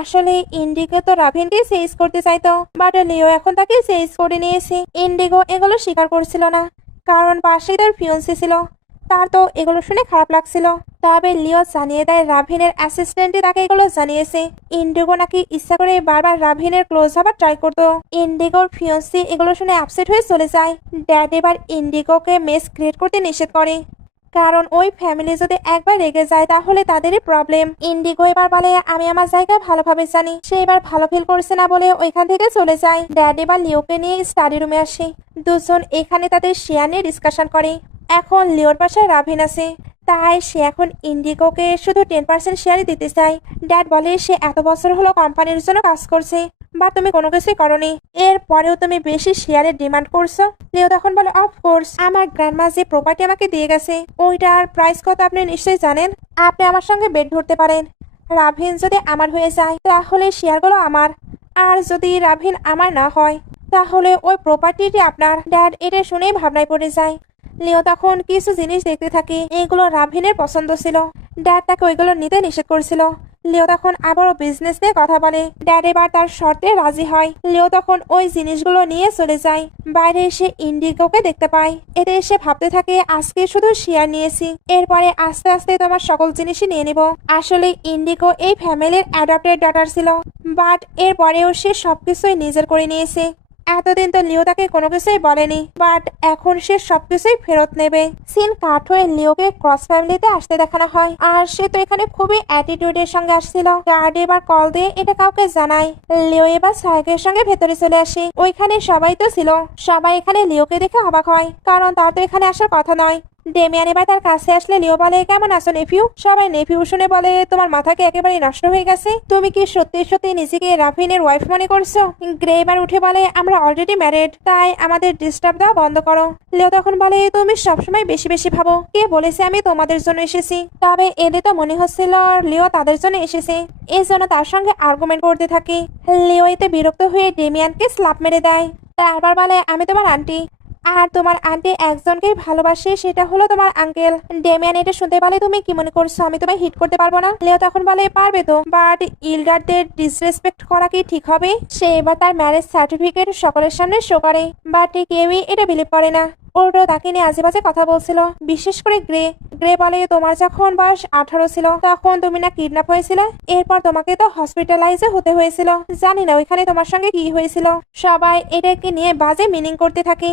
আসলে ইন্ডিগো তো রাভিনকে চেজ করতে চাইতো, বাট লিও এখন তাকে চেজ করে নিয়েছে। ইন্ডিগো এগুলো স্বীকার করছিল না, কারণ পাশেই তার ফিয়ন্সি ছিল। তার তো এগুলো শুনে খারাপ লাগছিল। তবে লিও জানিয়ে দেয় রাভিনের অ্যাসিস্ট্যান্টই তাকে এগুলো জানিয়েছে। ইন্ডিগো নাকি ইচ্ছা করে বারবার রাভিনের ক্লোজ হবার ট্রাই করতো। ইন্ডিগোর ফিয়ন্সি এগুলো শুনে আপসেট হয়ে চলে যায়। ড্যাড এবার ইন্ডিগোকে মেস ক্রিয়েট করতে নিষেধ করে, কারণ ওই ফ্যামিলি যদি একবার রেগে যায় তাহলে তাদেরই প্রবলেম। ইন্ডিগো এবার বলে আমি আমার জায়গায় ভালোভাবে জানি। সে এবার ভালো ফিল করছে না বলে ওইখান থেকে চলে যায়। ড্যাড এবার লিওকে নিয়ে স্টাডি রুমে আসে। দুজন এখানে তাদের শেয়ার নিয়ে ডিসকাশন করে। এখন লিওর পাশে রাভিন আছে, তাই সে এখন ইন্ডিগোকে শুধু 10% শেয়ারই দিতে চায়। ড্যাড বলে সে এত বছর হলো কোম্পানির জন্য কাজ করছে, বা তুমি কোনো কিছুই করনি, এরপরেও তুমি বেশি শেয়ারের ডিমান্ড করছো। লিও তখন বলে অফকোর্স, আমার গ্র্যান্ডমা যে প্রপার্টি আমাকে দিয়ে গেছে ওইটার প্রাইস কত আপনি নিশ্চয়ই জানেন। আপনি আমার সঙ্গে বেড ধরতে পারেন। রাভিন যদি আমার হয়ে যায় তাহলে শেয়ারগুলো আমার, আর যদি রাভিন আমার না হয় তাহলে ওই প্রপার্টিটি আপনার। ড্যাড এটা শুনেই ভাবনায় পড়ে যায়। লিও তখন কিছু জিনিস দেখতে থাকে, এগুলো রাভিনের পছন্দ ছিল। ড্যাড তাকে ওইগুলো নিতে নিষেধ করছিল। লিও তখন আবারও বিজনেস নিয়ে কথা বলে। ড্যাড এবার তার শর্তে রাজি হয়। লিও তখন ওই জিনিসগুলো নিয়ে চলে যায়। বাইরে এসে ইন্ডিগোকে দেখতে পায়। এতে এসে ভাবতে থাকে আজকে শুধু শেয়ার নিয়েছি, এরপরে আস্তে আস্তে তোমার সকল জিনিসই নিয়ে নেব। আসলে ইন্ডিগো এই ফ্যামিলির অ্যাডপ্টেড ডটার ছিল, বাট এরপরেও সে সবকিছুই নিজের করে নিয়েছে। এতদিন তো লিও তাকে কোনো কিছুই বলেনি, বাট এখন সে সবকিছুই ফেরত নেবে। সিন কাট হয়ে লিওকে ক্রস ফ্যামিলিতে আসতে দেখানো হয়, আর সে তো এখানে খুবই অ্যাটিটিউডের সঙ্গে আসছিল। গার্ড এবার কল দিয়ে এটা কাউকে জানায়। লিও এবার সাহেবের সঙ্গে ভেতরে চলে আসে। ওইখানে সবাই তো ছিল। সবাই এখানে লিওকে দেখে অবাক হয়, কারণ তার তো এখানে আসার কথা নয়। ডেমিয়ান এবার তার কাছে আসলে লিও বলে কেমন আছো নেফিউ। সবাই নেফিউ শুনে বলে তোমার মাথাকে একেবারে নষ্ট হয়ে গেছে, তুমি কি সত্যি সত্যি নিজেকে রাভিনের ওয়াইফ মনে করছো। গ্রে এবার উঠে বলে আমরা অলরেডি ম্যারিড, তাই আমাদের ডিস্টার্ব দেওয়া বন্ধ করো। লিও তখন বলে তুমি সবসময় বেশি বেশি ভাবো, কে বলেছে আমি তোমাদের জন্য এসেছি। তবে এদের তো মনে হচ্ছিল লিও তাদের জন্য এসেছে, এই জন্য তার সঙ্গে আর্গুমেন্ট করতে থাকে। লিও এতে বিরক্ত হয়ে ডেমিয়ানকে স্লাপ মেরে দেয়। তারপর বলে আমি তোমার আন্টি, আর তোমার আন্টি একজনকেই ভালোবাসে, সেটা হলো তোমার আঙ্কেল। ডেমিয়ান এটা শুনতে বলে তুমি কি মনে করছো আমি তোমায় হিট করতে পারবো না। লিও তখন বলে পারবে তো, বাট ইল্ডারদের ডিসরেসপেক্ট করা কি ঠিক হবে। সে এবার তার ম্যারেজ সার্টিফিকেট সকলের সামনে শো করে, বাট কেউই এটা বিলিভ করে না। ওরও তাকে নিয়ে আজে বাজে কথা বলছিল, বিশেষ করে গ্রে। গ্রে বলে তোমার যখন বয়স 18 ছিল তখন তুমি না কিডন্যাপ হয়েছিল, এরপর তোমাকে তো হসপিটালাইজে হতে হয়েছিল। জানি না ওইখানে তোমার সঙ্গে কি হয়েছিল। সবাই এটাকে নিয়ে বাজে মিনিং করতে থাকে।